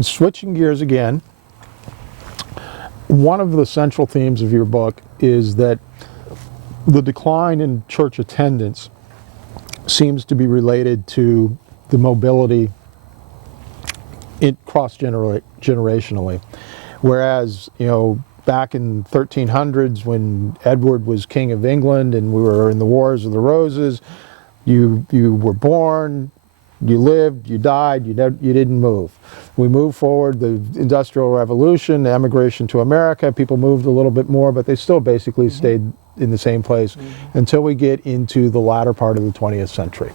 Switching gears again, one of the central themes of your book is that the decline in church attendance seems to be related to the mobility cross-generationally. Whereas, back in 1300s when Edward was King of England and we were in the Wars of the Roses, you were born, you lived, you died, you didn't move. We moved forward, the Industrial Revolution, the emigration to America, people moved a little bit more, but they still basically stayed in the same place until we get into the latter part of the 20th century.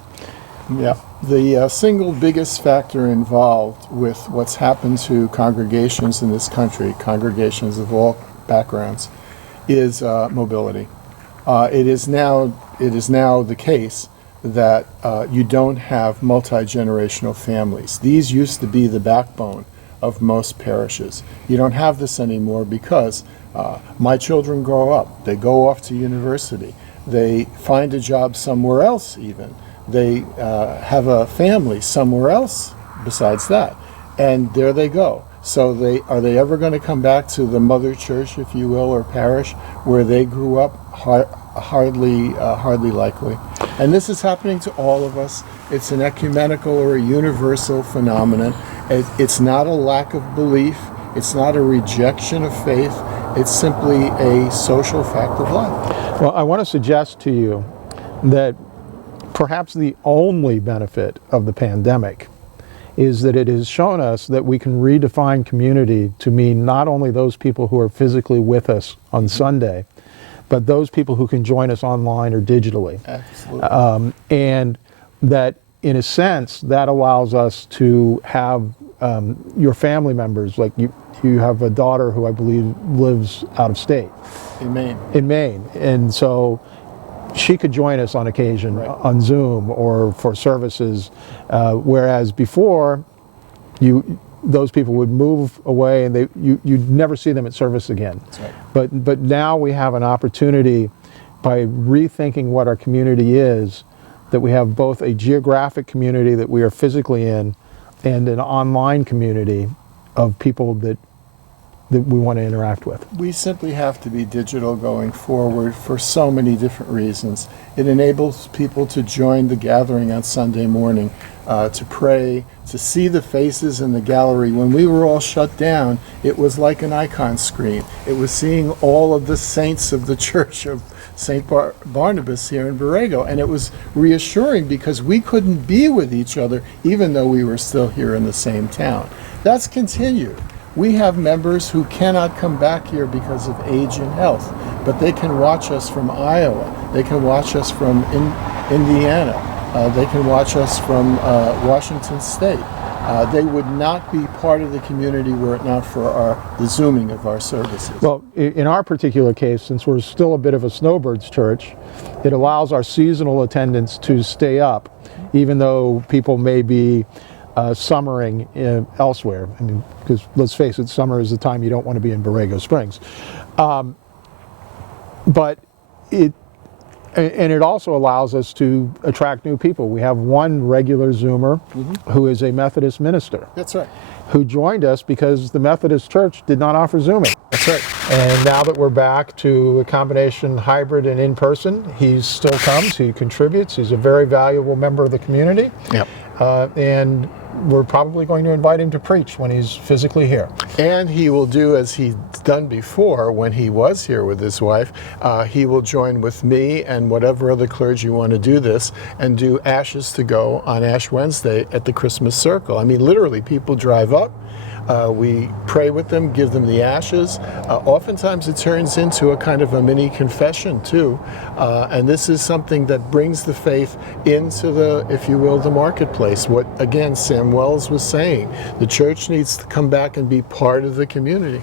Yeah, the single biggest factor involved with what's happened to congregations in this country, congregations of all backgrounds, is mobility. It is now the case that you don't have multi-generational families. These used to be the backbone of most parishes. You don't have this anymore because my children grow up, they go off to university, they find a job somewhere else even. They have a family somewhere else besides that, and there they go. So are they ever going to come back to the mother church, if you will, or parish where they grew up? Hardly likely. And this is happening to all of us. It's an ecumenical or a universal phenomenon. It's not a lack of belief. It's not a rejection of faith. It's simply a social fact of life. Well, I want to suggest to you that perhaps the only benefit of the pandemic is that it has shown us that we can redefine community to mean not only those people who are physically with us on Sunday, but those people who can join us online or digitally. Absolutely. And that, in a sense, that allows us to have your family members, like you have a daughter who I believe lives out of state. In Maine. In Maine. And so she could join us on occasion on Zoom or for services, whereas before those people would move away and you'd never see them at service again. That's right. But now we have an opportunity, by rethinking what our community is, that we have both a geographic community that we are physically in and an online community of people that we want to interact with. We simply have to be digital going forward for so many different reasons. It enables people to join the gathering on Sunday morning, to pray, to see the faces in the gallery. When we were all shut down, it was like an icon screen. It was seeing all of the saints of the Church of St. Barnabas here in Borrego, and it was reassuring because we couldn't be with each other even though we were still here in the same town. That's continued. We have members who cannot come back here because of age and health, but they can watch us from Iowa, they can watch us from Indiana, they can watch us from Washington State. They would not be part of the community were it not for the Zooming of our services. Well, in our particular case, since we're still a bit of a snowbirds church, it allows our seasonal attendance to stay up, even though people may be summering elsewhere. I mean, because let's face it, summer is the time you don't want to be in Borrego Springs. But it also allows us to attract new people. We have one regular Zoomer who is a Methodist minister. That's right. Who joined us because the Methodist Church did not offer Zooming. That's right. And now that we're back to a combination hybrid and in-person, he still comes, he contributes, he's a very valuable member of the community. Yep. And we're probably going to invite him to preach when he's physically here. And he will do as he's done before when he was here with his wife. He will join with me and whatever other clergy want to do this and do Ashes to Go on Ash Wednesday at the Christmas Circle. I mean, literally, people drive up. We pray with them, give them the ashes. Oftentimes it turns into a kind of a mini confession too. And this is something that brings the faith into the, if you will, the marketplace. What, again, Sam Wells was saying, the church needs to come back and be part of the community.